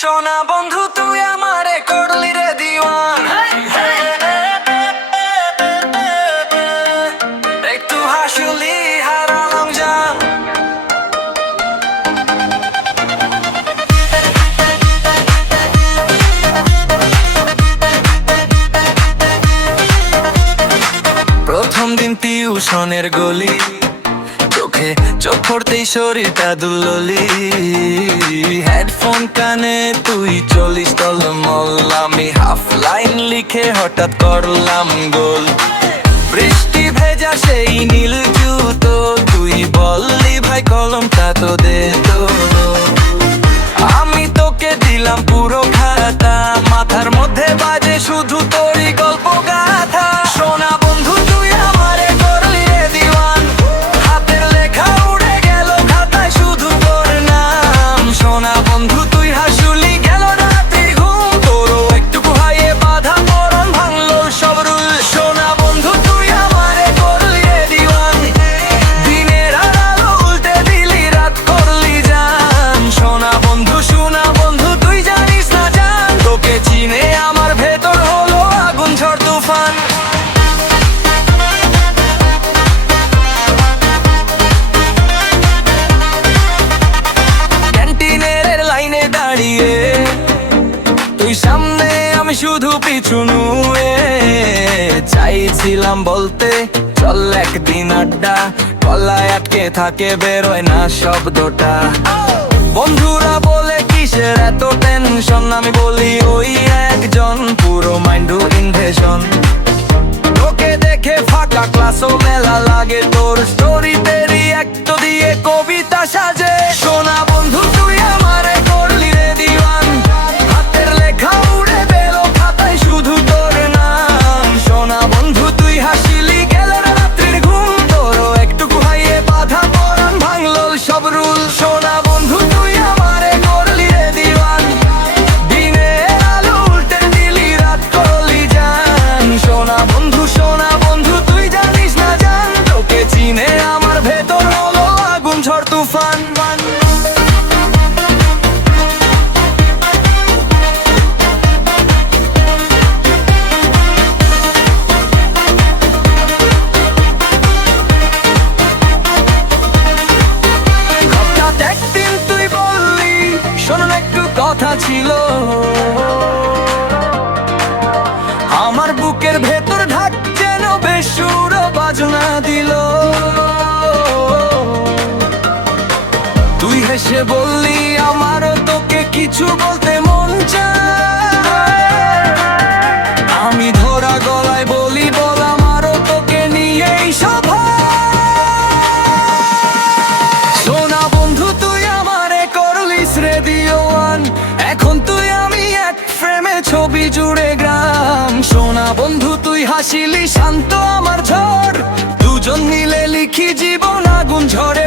সোনা বন্ধু তুই আমারে করলি রে দিওয়ান, একটু হাসলি হারালাম জান। প্রথম দিন টিউশনের গলি, চোখে চোখ পড়তেই শরীরটা দুললি। হেডফোন কানে তুই চলিস টলমল, আমি হাফ লাইন লিখে হঠাৎ করলাম গোল। বৃষ্টি ভেজা সেই নীল জুতো, তুই বললি ভাই কলমটা তো দে তো। আমি তোকে দিলাম পুরো খাতা, মাথার মধ্যে বাজে শুধু তোরই গল্প গাথা। সোনা বন্ধু তুই আমারে করলি রে দিওয়ান, হাতের লেখা উড়ে গেল খাতায় শুধু তোর নাম। সোনা বন্ধু তুই হাসুলি গেল রাতের ঘুম, তোরও একটু হাইয়ে বাধা পরন ভাঙলো সব রুল। সোনা বন্ধু তুই আমারে করলি রে দিওয়ান, দিনের আলো উল্টে দিলি রাত করলি জান। সোনা বন্ধু তুই জানিস না জান, তোকে চিনে আমার ভেতর হলো আগুন ঝড় তুফান। ক্যান্টিনের লাইনে দাঁড়িয়ে তুই সামনে আমি শুধু পিছু নুয়ে, চাইছিলাম বলতে চল একদিন আড্ডা, গলায় আটকে থাকে বেরোয় না শব্দটা। বন্ধুরা বলে কিসের এত টেনশন, আমি বলি ওই একজন পুরো মাইন্ড ইনভেশন। তোকে দেখে ফাঁকা ক্লাসও মেলা লাগে, তোর স্টোরিতে রিঅ্যাক্ট দিয়ে কবিতা সাজে। সোনা বন্ধু তুই আমারে করলি রে দিওয়ান, হাতের লেখা উড়ে গেল খাতায় শুধু তোর নাম। সোনা বন্ধু তুই হাসিলি গেল রাত্রির ঘুম, তোরও একটু হাইয়ে বাধা পরাণ ভাঙলো সব রুল। সোনা বন্ধু তুই আমারে করলি রে দিওয়ান, দিনের আলো উল্টে দিলি রাত করলি জান। সোনা বন্ধু তুই জানিস না জান, তোকে চিনে আমার ভেতর হলো আগুন ঝড় তুফান। হঠাৎ একদিন তুই বললি শোনো না একটু কথা ছিল, আমার বুকের ভেতর ঢাক যেন বেসুর বাজনা দিল। তুই হেসে বললি আমারও তোকে কিছু বলতে মন চায়, আমি ধরা গলায় বলি বল আমারও তোকে নিয়েই সভা। সোনা বন্ধু তুই আমারে করলিস রে দিওয়ান, এখন তুই আমি এক ফ্রেমে ছবি জুড়ে গ্রাম। সোনা বন্ধু তুই হাসিলি শান্ত আমার ঝড়, দুজন মিলে লিখি জীবন আগুন ঝড়ে।